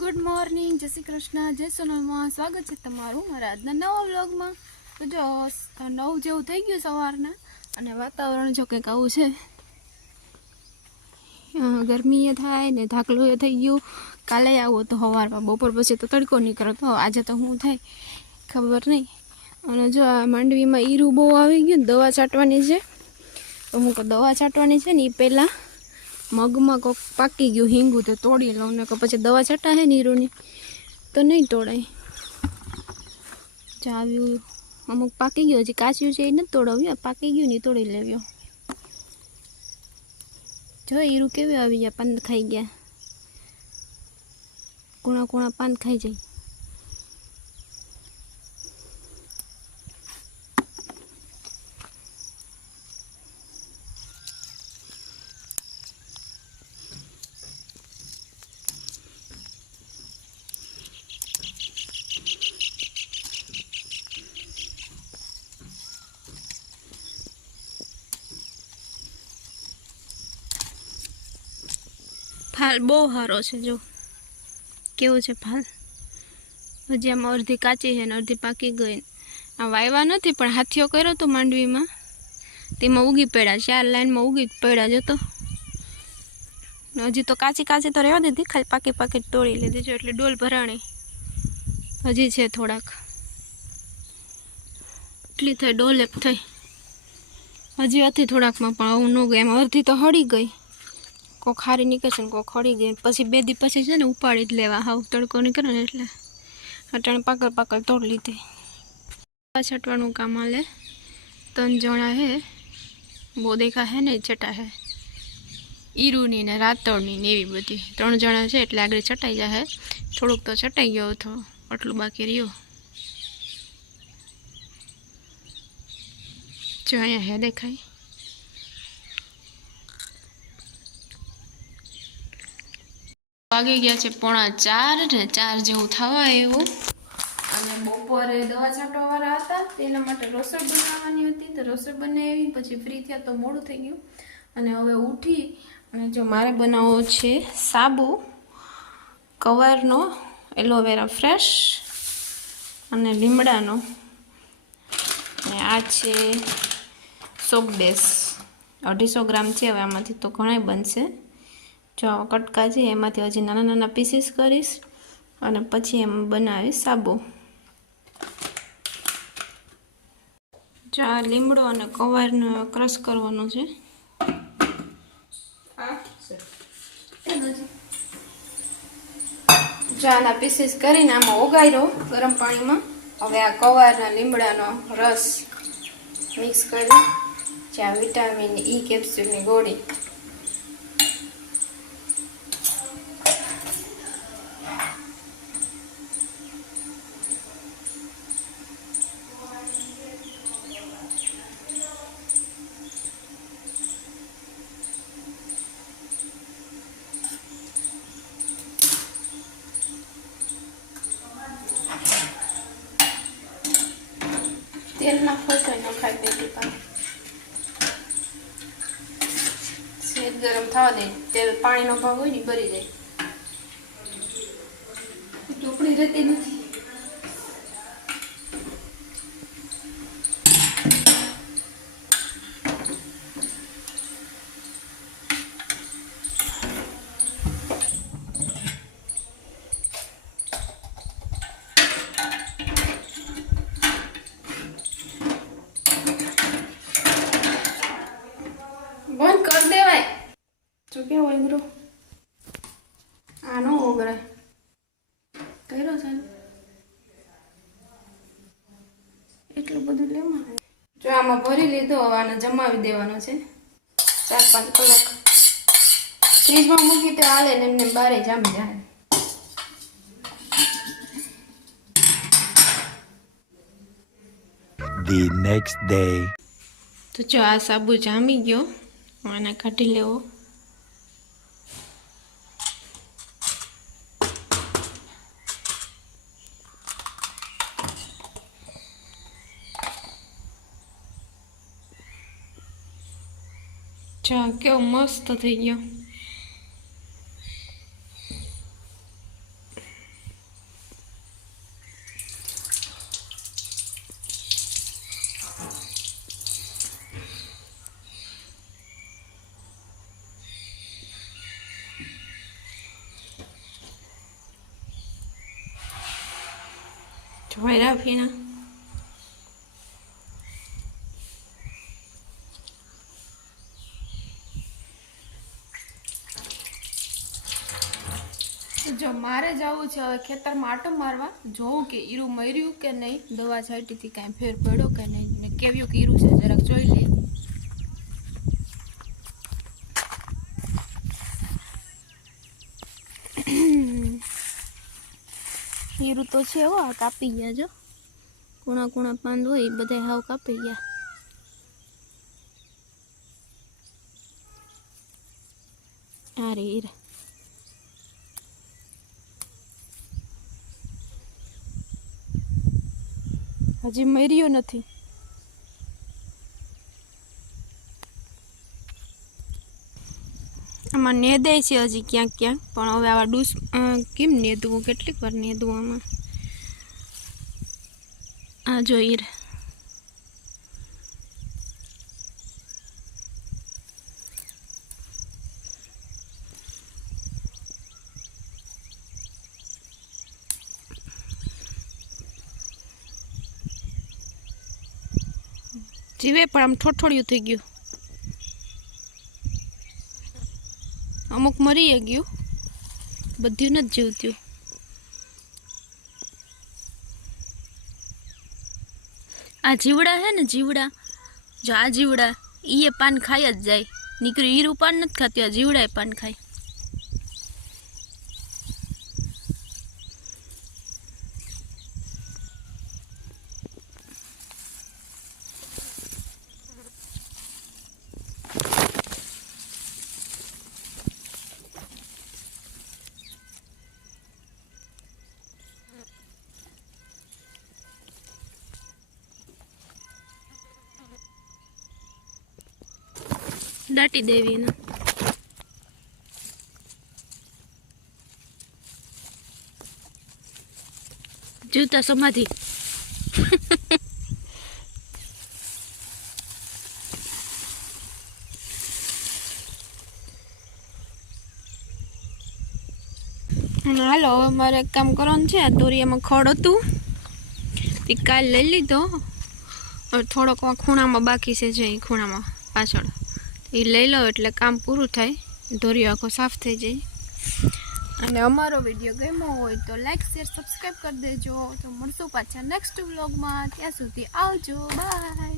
Good morning, जय श्री कृष्ण, जय सोनलમાં સ્વાગત છે તમારું મારા આજના નવા વ્લોગમાં। તો જો 9 જેવું થઈ ગયું સવારના અને વાતાવરણ જો કંઈક આવું છે। ગરમી એ થાય ને ધાકલો એ થઈ ગયું। કાલે આવો તો સવારમાં બપોર પછી તો તડકો નીકળતો, આજે તો હું થાય ખબર નહીં। અને જો આ માંડવીમાં ઈરું બહુ આવી ગયું ને દવા છાંટવાની છે। તો હું દવા છાંટવાની છે ને એ પહેલાં મગમાં કોક પાકી ગયું હિંગું તો તોડી લઉં ને પછી દવા છટા હે નીરુની તો નહીં તોડાય। ચાવ્યું અમુક પાકી ગયું, હજી કાચ્યું છે એ નથી તોડાવ્યું, પાકી ગયું નહીં તોડી લેવ્યો। જો ઈરું કેવી આવી ગયા, પાન ખાઈ ગયા, કુણા કુણા પાન ખાઈ જાય। ફાલ બહુ સારો છે, જો કેવો છે ફાલ। હજી આમાં અડધી કાચી છે ને અડધી પાકી ગઈ। આ વાયવા નથી પણ હાથીઓ કર્યો તો માંડવીમાં, તેમાં ઉગી પડ્યા, 4 લાઈનમાં ઉગી પડ્યા જો। તો હજી તો કાચી કાચી તો રહેવા દીધી, ખાલી પાકી પાકી તોડી લીધી જો, એટલે ડોલ ભરાણી હજી છે થોડાક, એટલી થઈ ડોલ એક થઈ, હજી હતી થોડાકમાં પણ આવું ન ગઈ, એમાં અડધી તો હળી ગઈ, કોક ખારી નીકળશે ને કોક ખડી ગઈ, પછી 2 દી પછી છે ને ઉપાડી જ લેવા, હાવ તડકો નીકળે ને એટલે અટાણે પાકળ પાકળ તોડી લીધી। છટવાનું કામ હાલે, 3 જણા હે, બહુ દેખા હે ને છટા હે, ઈરુની ને રાતળની ને એવી બધી 3 જણા છે એટલે આગળ છટાઈ જાય। થોડુંક તો છટાઈ ગયો હતો, આટલું બાકી રહ્યું જો, અહીંયા હે દેખાય। વાગી ગયા છે 3:45 ને 4 જેવું થવા આવ્યું, અને બપોરે દવા છાંટવાવાળા હતા તેના માટે રસોઈ બનાવવાની હતી, તો રસોઈ બનાવી પછી ફ્રી થયા તો મોડું થઈ ગયું। અને હવે ઉઠી અને જો મારે બનાવવો છે સાબુ કવારનો, એલોવેરા ફ્રેશ અને લીમડાનો, અને આ છે સોપ બેસ 250 ગ્રામ છે, હવે આમાંથી તો ઘણાય બનશે। જો આવા કટકા છે એમાંથી હજી નાના નાના પીસીસ કરીશ અને પછી એમ બનાવીશ સાબુ। જો આ લીમડો અને કવારનો ક્રશ કરવાનો છે, જો આના પીસીસ કરીને આમાં ઓગાળ્યો ગરમ પાણીમાં। હવે આ કવારના લીમડાનો રસ મિક્સ કરી, જ્યાં વિટામિન E કેપ્સ્યુલની ગોળી, તેલ નાખો તો નખાય 2 ટીપા, સેજ ગરમ થવા દે, તેલ પાણીનો ભાગ હોય ને બળી જાય, ટોપડી રહેતી નથી। બંધ કરી દેવાય તો કેવો ઓગરો, આનો ઓગરાય કર્યો છે એટલું બધું લેવાનું। જો આમાં ભરી લીધો, હવે આને જમાવી દેવાનો છે 4-5 કલાક, ફ્રીજમાં મૂકી તો હાલે ને એમને બારે જામી જાય। The next day. તો જો આ સાબુ જામી ગયો, આને કાઢી લેવો। જો કેવો મસ્ત થઈ ગયો। જોઈ ફીણા જો મારે જવું છે હવે ખેતરમાં આટો મારવા, જોઉં કે ઈરું મર્યું કે નહીં, દવા છાંટીથી કાંઈ ફેર પડ્યો કે નહીં, ને કેવ્યું કે ઈરું છે જરાક જોઈ લે. ઈરું તો છે હો, કાપી ગયા જો, કુણા કુણા પાંદ હોય એ બધા હાવ કાપી ગયા. અરે ઈરા હજી મર્યો નથી. આમાં નેદે છે હજી ક્યાંક ક્યાંક, પણ હવે આવા ડૂસ કેમ નેદવું, કેટલીક વાર નેદવું આમાં. આ જો ઈર જીવે પણ આમ ઠોઠોડિયું થઈ ગયું, અમુક મરી ગયું, બધું નથી જીવતું. આ જીવડા હે ને જીવડા, જો આ જીવડા ઈએ પાન ખાઈ જ જાય, નીકળી ઈરું પાન નથી ખાતી, આ જીવડાય પાન ખાય. દાટી દેવી ને જીવતા સમાધિ. હાલો હવે મારે એક કામ કરવાનું છે. આ દોરિયામાં ખડ હતું તે કાલ લઈ લીધો, થોડોક ખૂણામાં બાકી છે, જે ખૂણામાં પાછળ એ લઈ લો એટલે કામ પૂરું થાય, દોરિયો આખો સાફ થઈ જાય. અને અમારો વિડીયો ગમ્યો હોય તો લાઈક શેર સબસ્ક્રાઈબ કરી દેજો. તો મળશું પાછા નેક્સ્ટ વ્લોગમાં, ત્યાં સુધી આવજો, બાય.